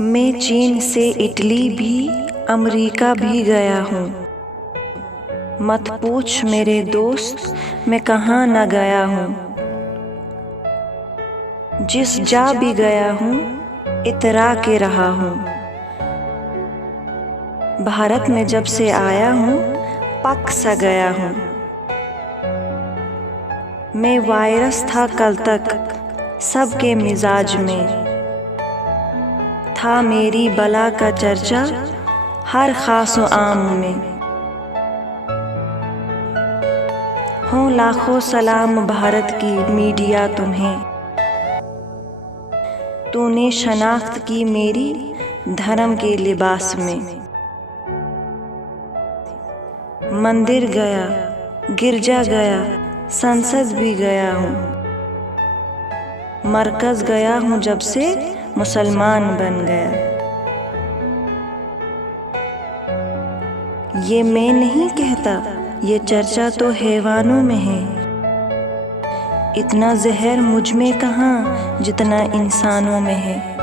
मैं चीन से इटली भी अमेरिका भी गया हूँ। मत पूछ मेरे दोस्त मैं कहाँ न गया हूँ। जिस जा भी गया हूँ इतरा के रहा हूँ। भारत में जब से आया हूँ पक सा गया हूँ। मैं वायरस था कल तक सबके मिजाज में। था मेरी बला का चर्चा हर खासो आम में। हो लाखों सलाम भारत की मीडिया तुम्हें। तूने शनाख्त की मेरी धर्म के लिबास में। मंदिर गया, गिरजा गया, संसद भी गया हूँ। मरकज गया हूँ जब से मुसलमान बन गया। ये मैं नहीं कहता, ये चर्चा तो हैवानों में है। इतना जहर मुझ में कहाँ जितना इंसानों में है।